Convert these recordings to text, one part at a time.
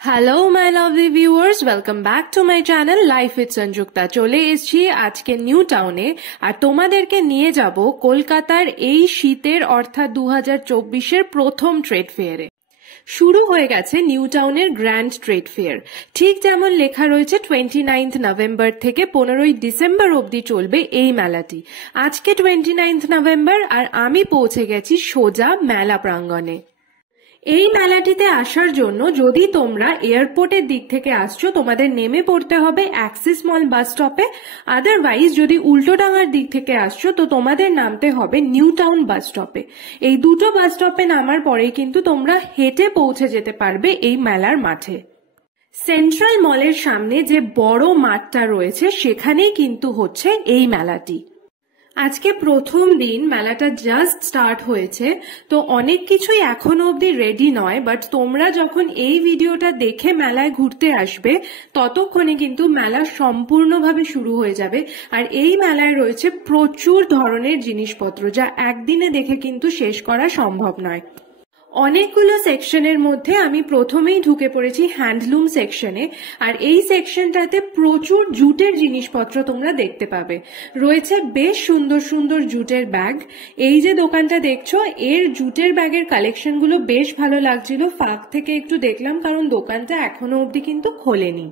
Hello my lovely viewers, welcome back to my channel life with Sanjukta. চলে এসেছি আজকে new টাউনে, আর তোমাদেরকে নিয়ে যাব কলকাতার এই শীতের অর্থাৎ 2024-এর প্রথম ট্রেড ফেয়ারে। শুরু হয়ে গেছে নিউ টাউনের গ্র্যান্ড ট্রেড ফেয়ার। ঠিক যেমন লেখা রয়েছে 29 নভেম্বর থেকে 15 ডিসেম্বর অবধি চলবে এই মেলাটি। আজকে 29 নভেম্বর, আর আমি পৌঁছে গেছি সোজা মেলা প্রাঙ্গণে। এই মেলাটিতে আসার জন্য যদি তোমরা এয়ারপোর্টের দিক থেকে আসছো, তোমাদের নেমে পড়তে হবে অ্যাক্সিস মল বাস স্টপে। আদারওয়াইজ যদি উল্টোডাঙার দিক থেকে আসছো তো তোমাদের নামতে হবে নিউ টাউন বাস স্টপে। এই দুটো বাস স্টপে নামার পরেই কিন্তু তোমরা হেঁটে পৌঁছে যেতে পারবে এই মেলার মাঠে। সেন্ট্রাল মলের সামনে যে বড় মাঠটা রয়েছে সেখানেই কিন্তু হচ্ছে এই মেলাটি। আজকে প্রথম দিন, মেলাটা জাস্ট স্টার্ট হয়েছে, তো অনেক কিছুই এখনো অবধি রেডি নয়। বাট তোমরা যখন এই ভিডিওটা দেখে মেলায় ঘুরতে আসবে ততক্ষণে কিন্তু মেলা সম্পূর্ণভাবে শুরু হয়ে যাবে। আর এই মেলায় রয়েছে প্রচুর ধরনের জিনিসপত্র, যা একদিনে দেখে কিন্তু শেষ করা সম্ভব নয়। অনেকগুলো সেকশনের মধ্যে আমি প্রথমেই ঢুকে পড়েছি হ্যান্ডলুম সেকশনে, আর এই সেকশনটাতে প্রচুর জুটের জিনিসপত্র তোমরা দেখতে পাবে। রয়েছে বেশ সুন্দর সুন্দর জুটের ব্যাগ। এই যে দোকানটা দেখছো, এর জুটের ব্যাগের কালেকশনগুলো বেশ ভালো লাগছিল। ফাঁক থেকে একটু দেখলাম, কারণ দোকানটা এখনো অবধি কিন্তু খোলেনি।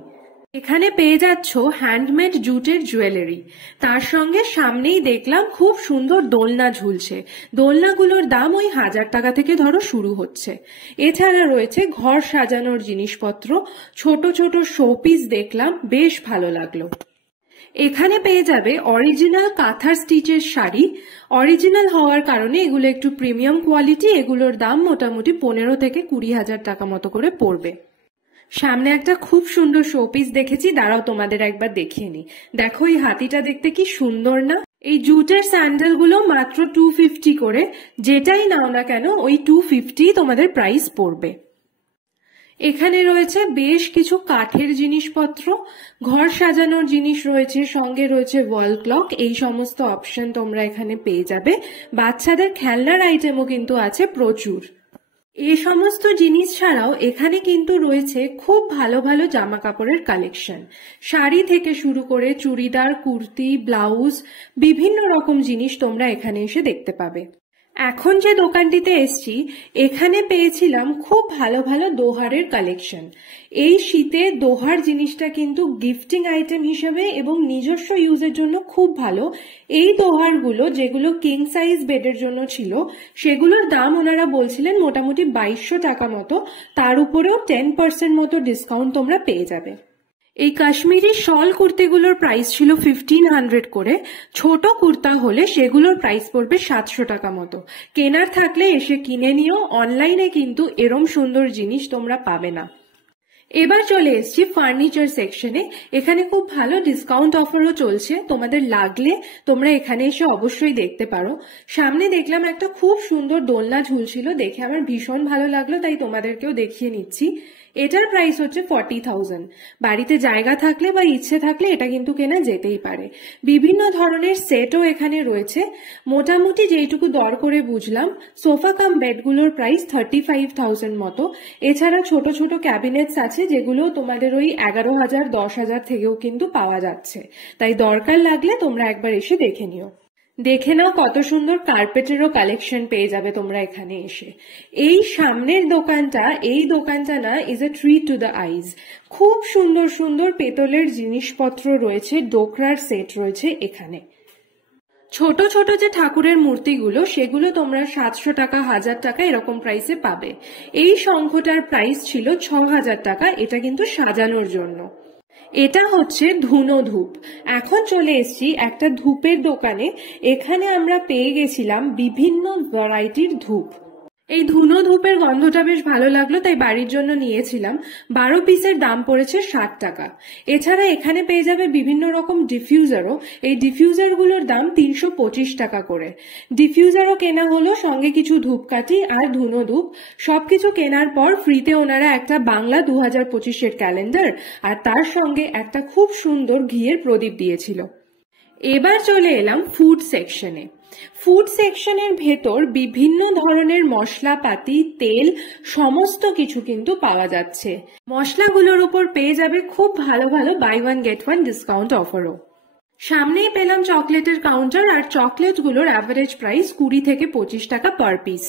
এখানে পেয়ে যাচ্ছ হ্যান্ডমেড জুটের জুয়েলারি। তার সঙ্গে সামনেই দেখলাম খুব সুন্দর দোলনা ঝুলছে। দোলনাগুলোর দাম ওই 1000 টাকা থেকে ধরো শুরু হচ্ছে। এছাড়া রয়েছে ঘর সাজানোর জিনিসপত্র, ছোট ছোট শোপিস দেখলাম, বেশ ভালো লাগলো। এখানে পেয়ে যাবে অরিজিনাল কাঁথার স্টিচের শাড়ি। অরিজিনাল হওয়ার কারণে এগুলো একটু প্রিমিয়াম কোয়ালিটি। এগুলোর দাম মোটামুটি 15 থেকে 20,000 টাকা মতো করে পড়বে। সামনে একটা খুব সুন্দর শোপিস দেখেছি, দাঁড়াও তোমাদের একবার দেখিয়ে নি। দেখো এই হাতিটা দেখতে কি সুন্দর না? এই জুটের স্যান্ডেল গুলো মাত্র 250 করে। যেটাই নাও না কেন ওই 250 তোমাদের প্রাইস পড়বে। এখানে রয়েছে বেশ কিছু কাঠের জিনিসপত্র, ঘর সাজানোর জিনিস রয়েছে, সঙ্গে রয়েছে ওয়াল ক্লক। এই সমস্ত অপশন তোমরা এখানে পেয়ে যাবে। বাচ্চাদের খেলনার আইটেমও কিন্তু আছে প্রচুর। এই সমস্ত জিনিস ছাড়াও এখানে কিন্তু রয়েছে খুব ভালো ভালো জামা কাপড়ের কালেকশন। শাড়ি থেকে শুরু করে চুড়িদার, কুর্তি, ব্লাউজ, বিভিন্ন রকম জিনিস তোমরা এখানে এসে দেখতে পাবে। এখন যে দোকানটিতে এসছি, এখানে পেয়েছিলাম খুব ভালো ভালো দোহারের কালেকশন। এই শীতে দোহার জিনিসটা কিন্তু গিফটিং আইটেম হিসেবে এবং নিজস্ব ইউজের জন্য খুব ভালো। এই দোহারগুলো যেগুলো কিং সাইজ বেডের জন্য ছিল, সেগুলোর দাম ওনারা বলছিলেন মোটামুটি 2200 টাকা মতো। তার উপরেও 10% মতো ডিসকাউন্ট তোমরা পেয়ে যাবে। এই কাশ্মীরি শল কুর্তিগুলোর প্রাইস ছিল 1500 করে। ছোট কুর্তা হলে সেগুলোর প্রাইস পড়বে 700 টাকা মতো। কেনার থাকলে এসে কিনে নিও, অনলাইনে কিন্তু এরম সুন্দর জিনিস তোমরা পাবে না। এবার চলে এসেছি ফার্নিচার সেকশনে। এখানে খুব ভালো ডিসকাউন্ট অফারও চলছে, তোমাদের লাগলে তোমরা এখানে এসে অবশ্যই দেখতে পারো। সামনে দেখলাম একটা খুব সুন্দর দোলনা ঝুলছিল, দেখে আমার ভীষণ ভালো লাগলো, তাই তোমাদেরকেও দেখিয়ে নিচ্ছি। এটার প্রাইস হচ্ছে 40,000। বাড়িতে জায়গা থাকলে বা ইচ্ছে থাকলে এটা কিন্তু কেনা যেতেই পারে। বিভিন্ন ধরনের সেটও এখানে রয়েছে। মোটামুটি যেইটুকু দর করে বুঝলাম, সোফা কাম বেডগুলোর প্রাইস 35,000 মতো। এছাড়া ছোট ছোট ক্যাবিনেটস আছে, যেগুলো তোমাদের ওই 11,000 10,000 থেকেও কিন্তু পাওয়া যাচ্ছে। তাই দরকার লাগলে তোমরা একবার এসে দেখে নিও। দেখে নাও কত সুন্দর কার্পেটেরও কালেকশন পেয়ে যাবে তোমরা এখানে এসে। এই সামনের দোকানটা, এই দোকানটা না is a treat to the eyes. খুব সুন্দর সুন্দর পেতলের জিনিসপত্র রয়েছে, ডোকরার সেট রয়েছে এখানে। ছোট ছোট যে ঠাকুরের মূর্তিগুলো, সেগুলো তোমরা 700 টাকা 1000 টাকা এরকম প্রাইসে পাবে। এই শঙ্খটার প্রাইস ছিল 6000 টাকা, এটা কিন্তু সাজানোর জন্য। এটা হচ্ছে ধুনো ধূপ। এখন চলে এসেছি একটা ধূপের দোকানে। এখানে আমরা পেয়ে গেছিলাম বিভিন্ন ভ্যারাইটির ধূপ। এই ধুনো ধূপের গন্ধটা বেশ ভালো লাগলো, তাই বাড়ির জন্য নিয়েছিলাম। 12 পিসের দাম পড়েছে 60 টাকা। এছাড়া এখানে পেয়ে যাবে বিভিন্ন রকম ডিফিউজারও। এই ডিফিউজারগুলোর দাম 325 টাকা করে। ডিফিউজারও কেনা হলো, সঙ্গে কিছু ধূপকাঠি আর ধুনো ধূপ। সবকিছু কেনার পর ফ্রিতে ওনারা একটা বাংলা 2025-এর ক্যালেন্ডার আর তার সঙ্গে একটা খুব সুন্দর ঘিয়ের প্রদীপ দিয়েছিল। এবার চলে এলাম ফুড সেকশনে। ফুড সেকশনের ভেতর বিভিন্ন ধরনের মশলাপাতি, তেল সমস্ত কিছু কিন্তু পাওয়া যাচ্ছে। মশলাগুলোর উপর পেয়ে যাবে খুব ভালো ভালো buy one get one discount অফারও। সামনেই পেলাম চকলেটের কাউন্টার, আর চকলেটগুলোর অ্যাভারেজ প্রাইস 20 থেকে 25 টাকা পার পিস।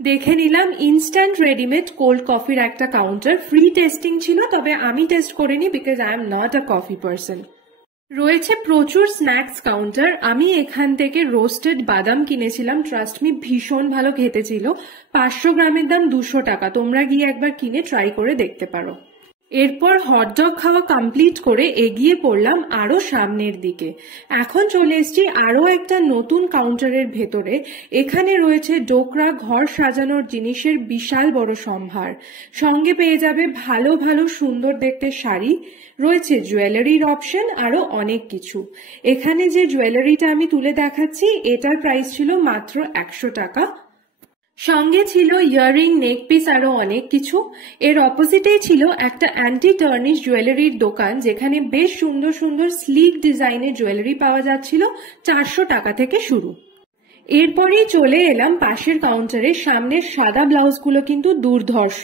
দেখে নিলাম ইনস্ট্যান্ট রেডিমেড কোল্ড কফির একটা কাউন্টার, ফ্রি টেস্টিং ছিল, তবে আমি টেস্ট করিনি because I am not a coffee person. রয়েছে প্রচুর স্ন্যাক্স কাউন্টার। আমি এখান থেকে রোস্টেড বাদাম কিনেছিলাম, ট্রাস্ট মি ভীষণ ভালো খেতে ছিল। 500 গ্রামের দাম 200 টাকা, তোমরা গিয়ে একবার কিনে ট্রাই করে দেখতে পারো। এরপর হটডগ খাওয়া কমপ্লিট করে এগিয়ে পড়লাম আরো সামনের দিকে। এখন চলে এসেছি আরো একটা নতুন কাউন্টারের ভেতরে। এখানে রয়েছে ডোকরা ঘর সাজানোর জিনিসের বিশাল বড় সম্ভার, সঙ্গে পেয়ে যাবে ভালো ভালো সুন্দর দেখতে শাড়ি, রয়েছে জুয়েলারির অপশন, আরো অনেক কিছু। এখানে যে জুয়েলারিটা আমি তুলে দেখাচ্ছি এটার প্রাইস ছিল মাত্র 100 টাকা। সঙ্গে ছিল ইয়াররিং, নেক পিস, আরো অনেক কিছু। এর অপোজিটেই ছিল একটা অ্যান্টি টার্নিশ জুয়েলারির দোকান, যেখানে বেশ সুন্দর সুন্দর স্লিক ডিজাইনের জুয়েলারি পাওয়া যাচ্ছিল, 400 টাকা থেকে শুরু। এরপরেই চলে এলাম পাশের কাউন্টারে। সামনের সাদা ব্লাউজগুলো কিন্তু দুর্ধর্ষ।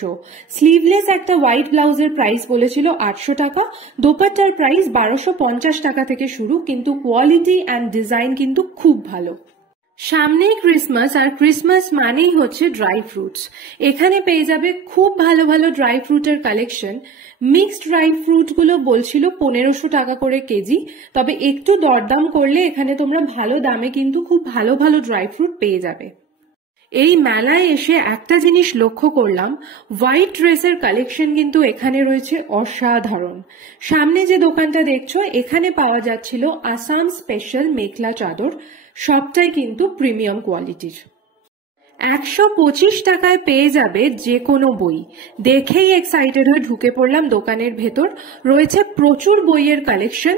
স্লিভলেস একটা হোয়াইট ব্লাউজের প্রাইস বলেছিল 800 টাকা, দোপাট্টার প্রাইস 1250 টাকা থেকে শুরু, কিন্তু কোয়ালিটি অ্যান্ড ডিজাইন কিন্তু খুব ভালো। সামনেই ক্রিসমাস, আর ক্রিসমাস মানেই হচ্ছে ড্রাই ফ্রুটস। এখানে পেয়ে যাবে খুব ভালো ভালো ড্রাই ফ্রুটের কালেকশন। মিক্সড ড্রাই ফ্রুটগুলো বলছিল 1500 টাকা করে কেজি, তবে একটু দরদাম করলে এখানে তোমরা ভালো দামে কিন্তু খুব ভালো ভালো ড্রাই ফ্রুট পেয়ে যাবে। এই মেলায় এসে একটা জিনিস লক্ষ্য করলাম, হোয়াইট ড্রেসের কালেকশন কিন্তু এখানে রয়েছে অসাধারণ। সামনে যে দোকানটা দেখছো এখানে পাওয়া যাচ্ছিল আসাম স্পেশাল মেখলা চাদর, সবটাই কিন্তু প্রিমিয়াম কোয়ালিটির। 125 টাকায় পেয়ে যাবে যে কোনো বই। দেখেই এক্সাইটেড হয়ে ঢুকে পড়লাম দোকানের ভেতর। রয়েছে প্রচুর বইয়ের কালেকশন।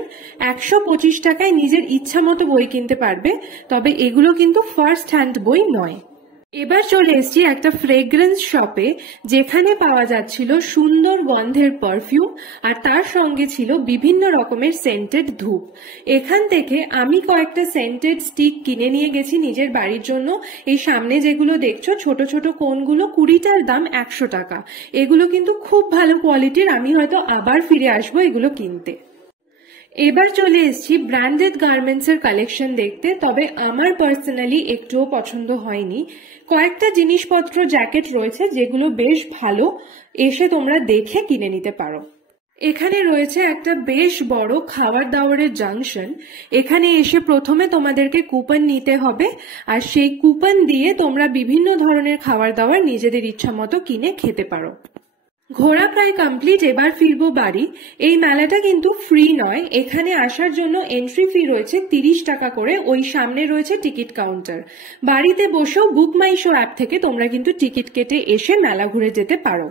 125 টাকায় নিজের ইচ্ছা মতো বই কিনতে পারবে, তবে এগুলো কিন্তু ফার্স্ট হ্যান্ড বই নয়। এবার চলে এসেছি একটা ফ্রেগ্রেন্স শপে, যেখানে পাওয়া যাচ্ছিল সুন্দর গন্ধের পারফিউম, আর তার সঙ্গে ছিল বিভিন্ন রকমের সেন্টেড ধূপ। এখান থেকে আমি কয়েকটা সেন্টেড স্টিক কিনে নিয়ে গেছি নিজের বাড়ির জন্য। এই সামনে যেগুলো দেখছো ছোট ছোট কোনগুলো, 20টার দাম 100 টাকা। এগুলো কিন্তু খুব ভালো কোয়ালিটির, আমি হয়তো আবার ফিরে আসবো এগুলো কিনতে। এবার চলে এসেছি ব্র্যান্ডেড গার্মেন্টস এর কালেকশন দেখতে, তবে আমার পার্সোনালি একটুও পছন্দ হয়নি। কয়েকটা জিনিসপত্র জ্যাকেট রয়েছে যেগুলো বেশ ভালো, এসে তোমরা দেখে কিনে নিতে পারো। এখানে রয়েছে একটা বেশ বড় খাবার দাবারের জাংশন। এখানে এসে প্রথমে তোমাদেরকে কুপন নিতে হবে, আর সেই কুপন দিয়ে তোমরা বিভিন্ন ধরনের খাবার দাবার নিজেদের ইচ্ছা মতো কিনে খেতে পারো। ঘোরা প্রায় কমপ্লিট, এবার ফিরবো বাড়ি। এই মেলাটা কিন্তু ফ্রি নয়, এখানে আসার জন্য এন্ট্রি ফি রয়েছে 30 টাকা করে। ওই সামনে রয়েছে টিকিট কাউন্টার। বাড়িতে বসেও বুক মাই শো অ্যাপ থেকে তোমরা কিন্তু টিকিট কেটে এসে মেলা ঘুরে যেতে পারো।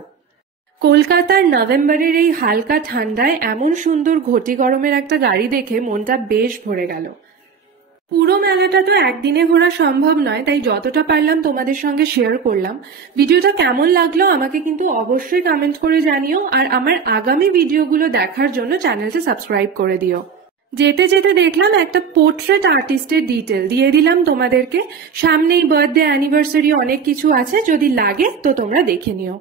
কলকাতার নভেম্বরের এই হালকা ঠান্ডায় এমন সুন্দর ঘটি গরমের একটা গাড়ি দেখে মনটা বেশ ভরে গেল। পুরো মেলাটা তো একদিনে ঘোরা সম্ভব নয়, তাই যতটা পারলাম তোমাদের সঙ্গে শেয়ার করলাম। ভিডিওটা কেমন লাগলো আমাকে কিন্তু অবশ্যই কমেন্ট করে জানিও, আর আমার আগামী ভিডিওগুলো দেখার জন্য চ্যানেলটা সাবস্ক্রাইব করে দিও। যেতে যেতে দেখলাম একটা পোর্ট্রেট আর্টিস্টের ডিটেল দিয়ে দিলাম তোমাদেরকে। সামনেই বার্থডে, অ্যানিভার্সারি অনেক কিছু আছে, যদি লাগে তো তোমরা দেখে নিও।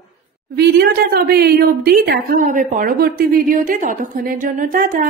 ভিডিওটা তবে এই অবধি, দেখা হবে পরবর্তী ভিডিওতে, ততক্ষণের জন্য টাটা।